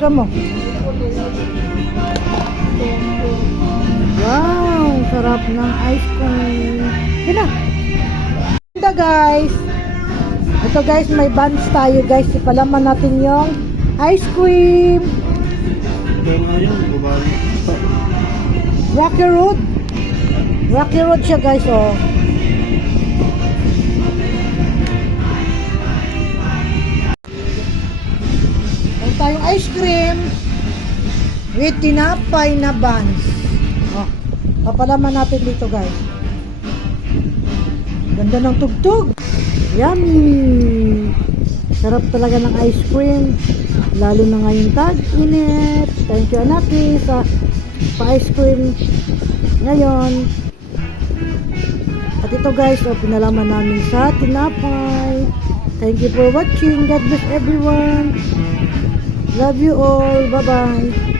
Gusto mo? Wow, sarap ng ice cream. Yun na. Ito guys. Ito guys, may buns tayo guys. Ipalaman natin yung ice cream. Ito nga yun, bumali. Rocky Road. Rocky Road siya guys, oh. Ito tayong ice cream with tinapay na buns. Oh, papalaman natin dito guys. Ganda ng tugtog. Yummy! Sarap talaga ng ice cream. Lalo na ngayong tag-init. Thank you Anaki sa pa-ice cream ngayon. At ito guys, oh, pinalaman namin sa tinapay. Thank you for watching. God bless everyone. Love you all. Bye-bye.